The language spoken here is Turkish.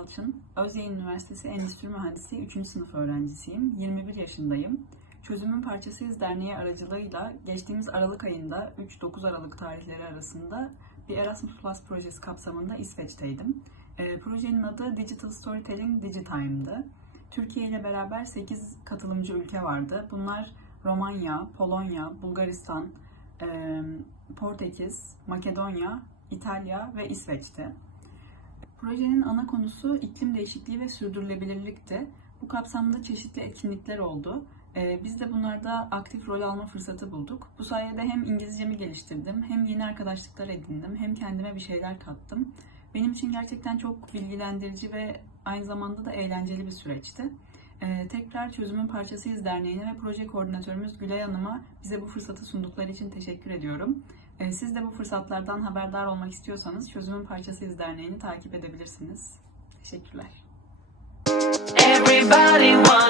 Yalçın, Özyeğin Üniversitesi Endüstri Mühendisi 3. sınıf öğrencisiyim. 21 yaşındayım. Çözümün Parçasıyız Derneği aracılığıyla geçtiğimiz Aralık ayında 3-9 Aralık tarihleri arasında bir Erasmus Plus projesi kapsamında İsveç'teydim. Ee, projenin adı Digital Storytelling Digitime'dı. Türkiye ile beraber 8 katılımcı ülke vardı. Bunlar Romanya, Polonya, Bulgaristan, e, Portekiz, Makedonya, İtalya ve İsveç'ti. Projenin ana konusu iklim değişikliği ve sürdürülebilirlikti. Bu kapsamda çeşitli etkinlikler oldu. Ee, Biz de bunlarda aktif rol alma fırsatı bulduk. Bu sayede hem İngilizcemi geliştirdim, hem yeni arkadaşlıklar edindim, hem kendime bir şeyler kattım. Benim için gerçekten çok bilgilendirici ve aynı zamanda da eğlenceli bir süreçti. Ee, tekrar Çözümün Parçasıyız Derneği'ne ve proje koordinatörümüz Gülay Hanım'a bize bu fırsatı sundukları için teşekkür ediyorum. Ee, Siz de bu fırsatlardan haberdar olmak istiyorsanız Çözümün Parçasıyız Derneği'ni takip edebilirsiniz. Teşekkürler. Everybody wanna say